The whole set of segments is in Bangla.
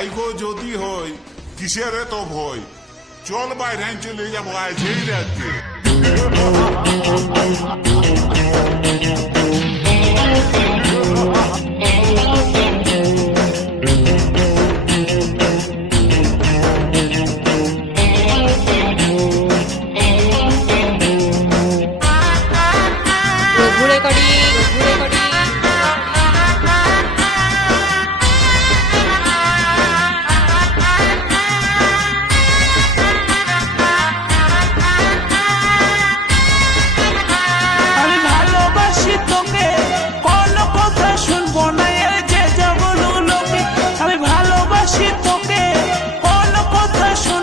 তাই যদি হই কিসের এত ভয়? চল বাইরে চলে যাব আজই রাতে রঘু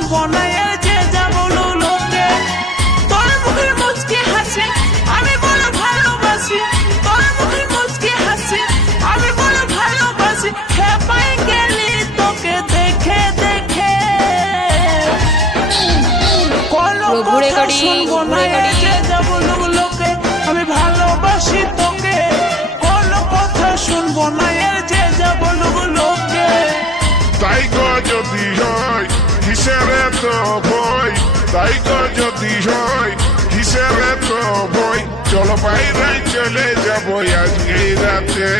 এর যে যাবলো লোকে। তোর মুখের মুচকি হাসি আমি বড় ভালোবাসি। তোর মুখের মুচকি হাসি আমি বড় ভালোবাসি। খেপাই গেলি তোকে দেখে দেখে। রেকর্ডিং, শুনব না যে যাবলো লোকে। আমি ভালোবাসি তোকে। কোন কথা শুনব না যে যাবলো লোকে। তাই গো যদি হয় কিসের তো বই, তাই তো যদি হয় কিসের তো বই। চলো বাইরে চলে যাব আজকে রাতে।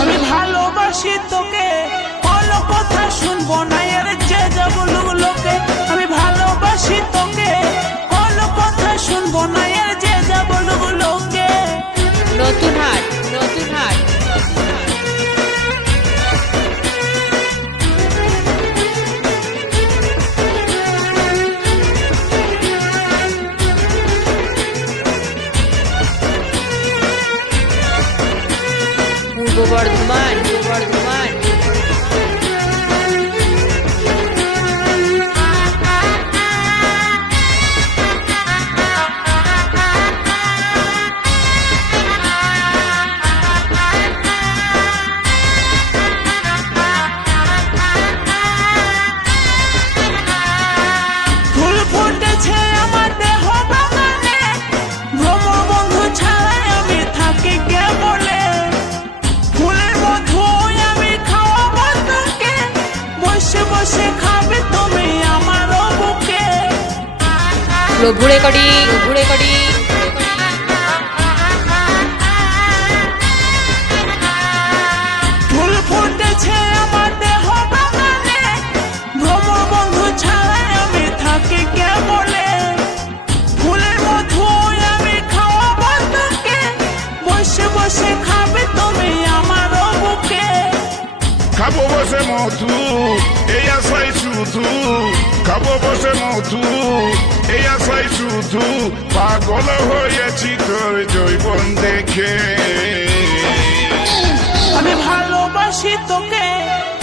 আমি ভালোবাসি তোকে কোন কথা শুনব না, এর যে যাবলো লোকে। আমি ভালোবাসি তোকে বসে খাবে তুমি আমার বুকে। লঘু রেকর্ডিং লঘু রেকর্ডিং খাব বসে মধু এই আশাই শুধু খাব বসে মধু এই আশাই শুধু পাগল হয়েছি তোর জৈবন দেখে আমি ভালোবাসি তোকে,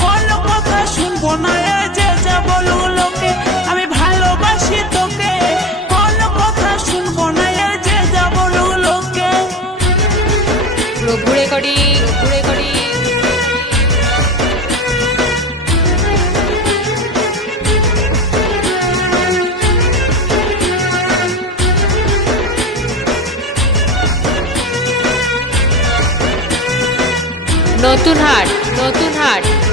কোন কথা শুনব না এ যে যা বলু লোকে। আমি নতুন হাট নতুন হাট।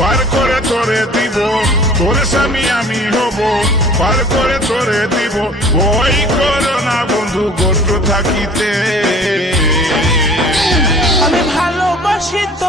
পার করে তোরে দিব, তোরে স্বামী আমি হব, পার করে তোরে দিব। ওই করোনা বন্ধু গোত্র থাকিতে। আমি ভালোবাসি তো